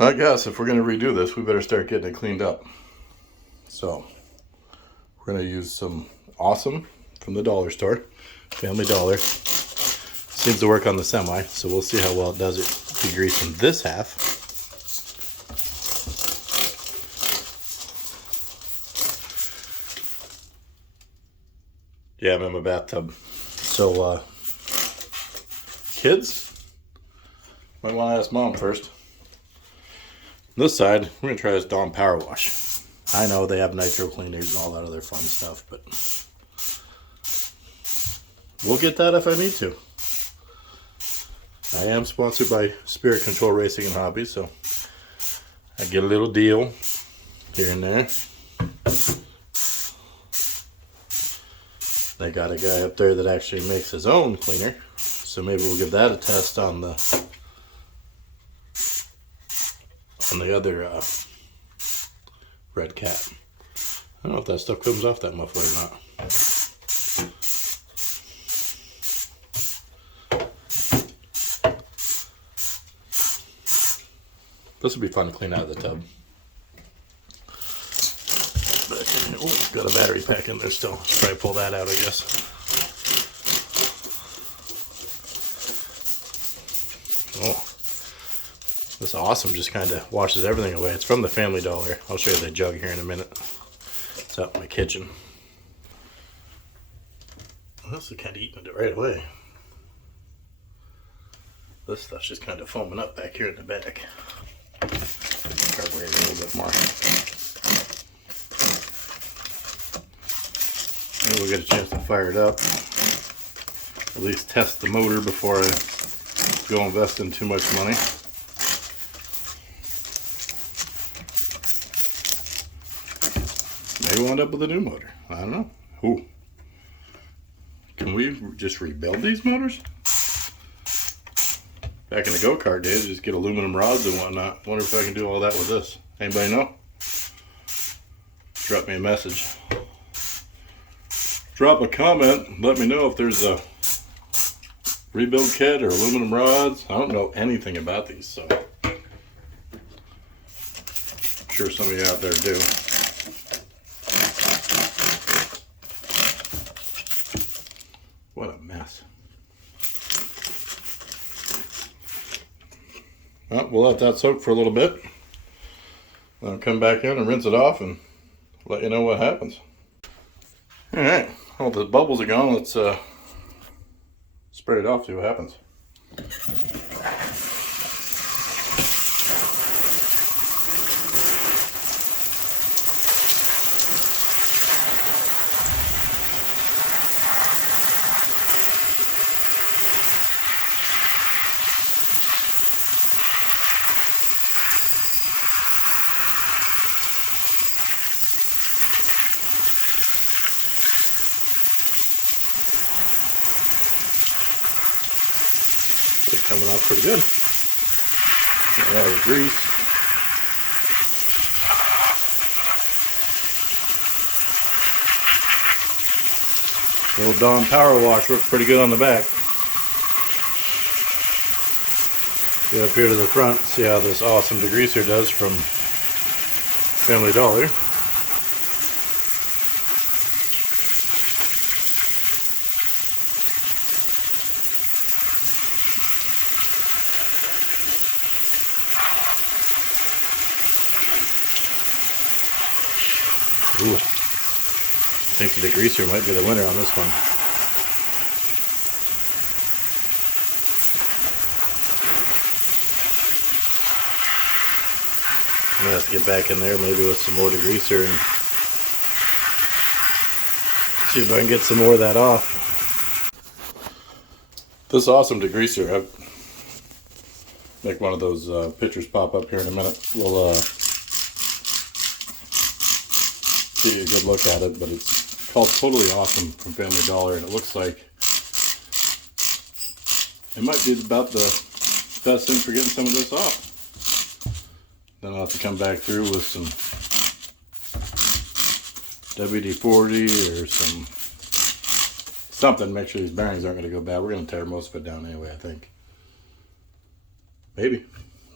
I guess if we're going to redo this, we better start getting it cleaned up. So we're going to use some Awesome from the dollar store, Family Dollar. Seems to work on the semi, so we'll see how well it does it degreasing this half. Yeah, I'm in my bathtub. So, kids, might want to ask Mom first. This side, we're going to try this Dawn Power Wash. I know they have nitro cleaners and all that other fun stuff, but we'll get that if I need to. I am sponsored by Spirit Control Racing and Hobbies, so I get a little deal here and there. They got a guy up there that actually makes his own cleaner, so maybe we'll give that a test on the other Redcat. I don't know if that stuff comes off that muffler or not. This would be fun to clean out of the tub. Oh, got a battery pack in there still. Let's try to pull that out, I guess. Oh, this Awesome just kind of washes everything away. It's from the Family Dollar. I'll show you the jug here in a minute. It's out in my kitchen. This is kind of eating it right away. This stuff's just kind of foaming up back here in the back. Carburetor a little bit more. Maybe we'll get a chance to fire it up. At least test the motor before I go invest in too much money. Maybe we'll end up with a new motor. I don't know. Ooh. Can we just rebuild these motors? Back in the go-kart days, just get aluminum rods and whatnot. Wonder if I can do all that with this. Anybody know? Drop me a message. Drop a comment. Let me know if there's a rebuild kit or aluminum rods. I don't know anything about these, so I'm sure some of you out there do. What a mess. Well, we'll let that soak for a little bit. I'll come back in and rinse it off and let you know what happens. Alright, well, the bubbles are gone. Let's spray it off, see what happens. It's coming off pretty good. Yeah, the grease. Little Dawn Power Wash works pretty good on the back. Get up here to the front, see how this Awesome degreaser does from Family Dollar. Ooh, I think the degreaser might be the winner on this one. I'm gonna have to get back in there maybe with some more degreaser and see if I can get some more of that off. This Awesome degreaser, I'll make one of those pictures pop up here in a minute. We'll give you a good look at it, but it's called Totally Awesome from Family Dollar, and it looks like it might be about the best thing for getting some of this off. Then I'll have to come back through with some WD-40 or something, make sure these bearings aren't going to go bad. We're going to tear most of it down anyway, I think. Maybe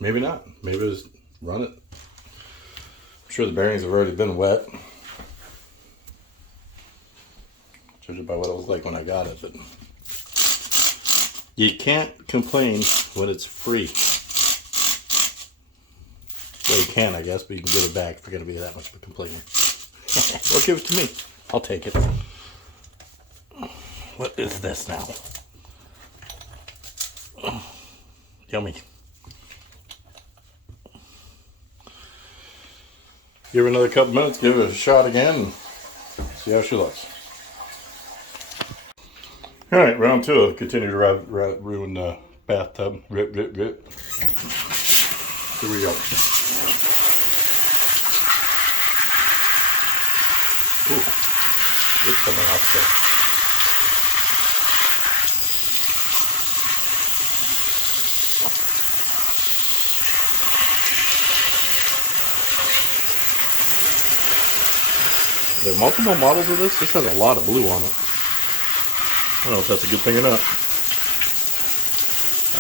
not. Maybe run it. I'm sure the bearings have already been wet. Judging by what it was like when I got it, but you can't complain when it's free. Well, you can, I guess, but you can give it back if you're going to be that much of a complainer. Or give it to me. I'll take it. What is this now? Yummy. Give her another couple minutes, give it a shot again, and see how she looks. Alright, round two. Continue to ruin the bathtub. Rip, rip, rip. Here we go. Ooh, it's coming off quick. There are multiple models of this. This has a lot of blue on it. I don't know if that's a good thing or not.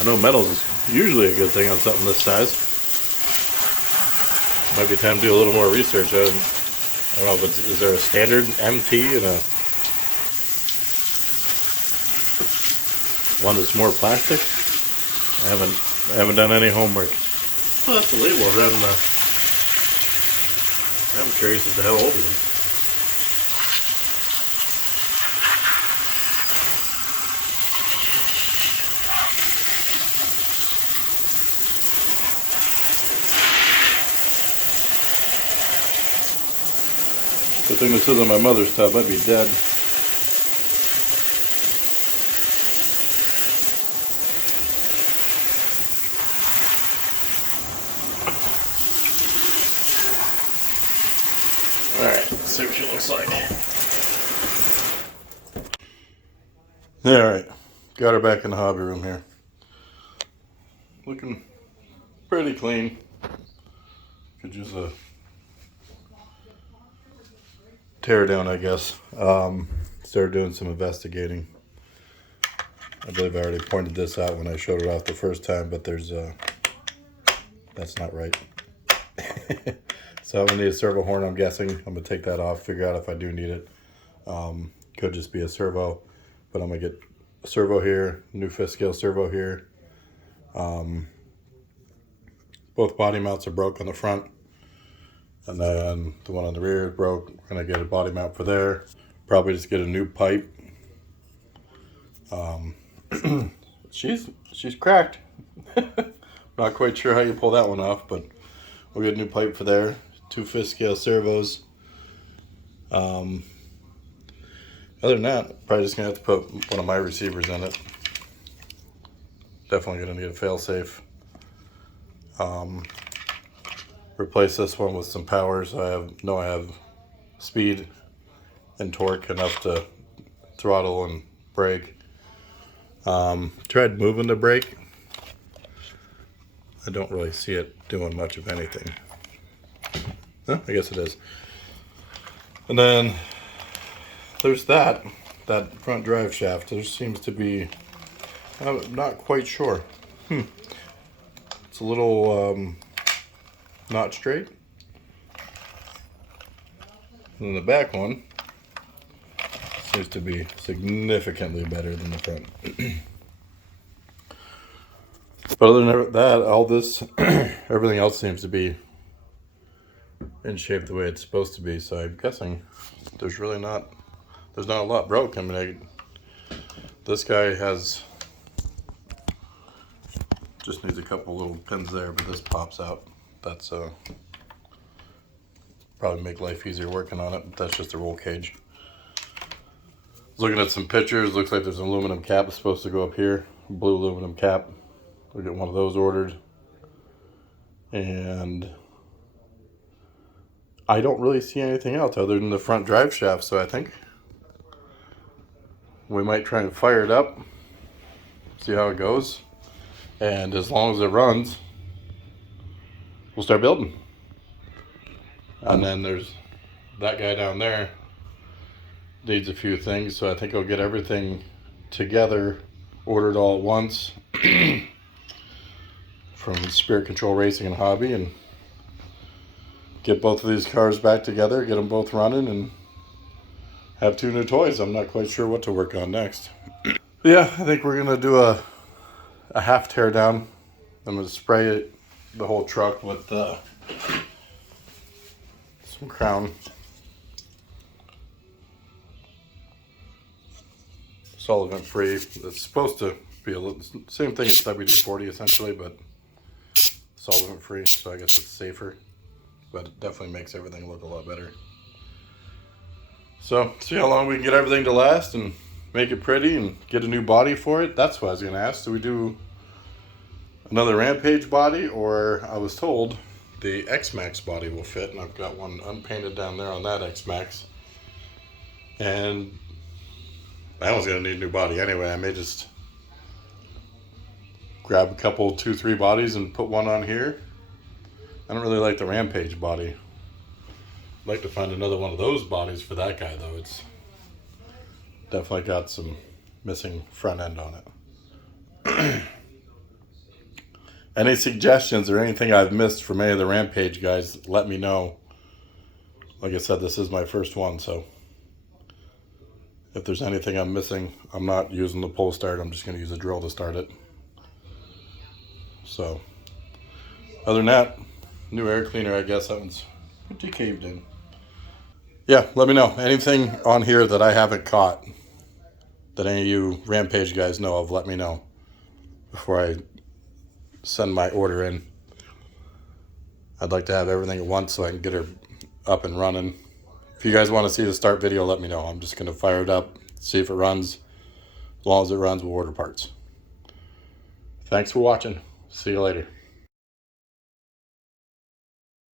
I know metals is usually a good thing on something this size. Might be time to do a little more research. I don't know if is there a standard MT and a one that's more plastic? I haven't done any homework. Well, that's the label. I'm curious as to how old it is. Good thing this isn't my mother's tub, I'd be dead. Alright, let's see what she looks like. Alright, got her back in the hobby room here. Looking pretty clean. Could use a tear down, I guess. Started doing some investigating. I believe I already pointed this out when I showed it off the first time, but there's that's not right. So I'm gonna need a servo horn, I'm guessing. I'm gonna take that off, figure out if I do need it. Could just be a servo, but I'm gonna get a servo here, new fifth scale servo here. Both body mounts are broke on the front, and then the one on the rear is broke. We're gonna get a body mount for there. Probably just get a new pipe. She's cracked. Not quite sure how you pull that one off, but we'll get a new pipe for there. 2 fifth scale servos. Other than that, probably just gonna have to put one of my receivers in it. Definitely gonna need a failsafe. Replace this one with some power, so I have speed and torque enough to throttle and brake. Tried moving the brake. I don't really see it doing much of anything. Huh, I guess it is. And then there's that front drive shaft. There seems to be, I'm not quite sure. It's a little not straight. And then the back one seems to be significantly better than the front. But other than that, all this, everything else seems to be in shape the way it's supposed to be. So I'm guessing there's not a lot broke. I mean, this guy just needs a couple little pins there, but this pops out. That's probably make life easier working on it, but that's just a roll cage. Looking at some pictures, looks like there's an aluminum cap that's supposed to go up here, blue aluminum cap. We'll get one of those ordered. And I don't really see anything else other than the front drive shaft, so I think we might try and fire it up, see how it goes, and as long as it runs, we'll start building. And then there's that guy down there, needs a few things, so I think I'll get everything together, ordered all at once from Spirit Control Racing and Hobby, and get both of these cars back together, get them both running, and have 2 new toys. I'm not quite sure what to work on next. Yeah, I think we're gonna do a half tear down. I'm gonna spray the whole truck with some Crown solvent free. It's supposed to be a little, same thing as WD-40 essentially, but solvent free, so I guess it's safer, but it definitely makes everything look a lot better. So see how long we can get everything to last and make it pretty and get a new body for it. That's what I was gonna ask. Do we do another Rampage body, or I was told the X-Max body will fit, and I've got one unpainted down there on that X-Max, and that one's gonna need a new body anyway. I may just grab a couple, 2, 3 bodies and put one on here. I don't really like the Rampage body. I'd like to find another one of those bodies for that guy though. It's definitely got some missing front end on it. Any suggestions or anything I've missed from any of the Rampage guys, let me know. Like I said, this is my first one, so if there's anything I'm missing, I'm not using the pull start. I'm just going to use a drill to start it. So, other than that, new air cleaner, I guess that one's pretty caved in. Yeah, let me know. Anything on here that I haven't caught that any of you Rampage guys know of, let me know before I send my order in. I'd like to have everything at once so I can get her up and running. If you guys want to see the start video, let me know. I'm just going to fire it up, see if it runs. As long as it runs, we'll order parts. Thanks for watching. See you later.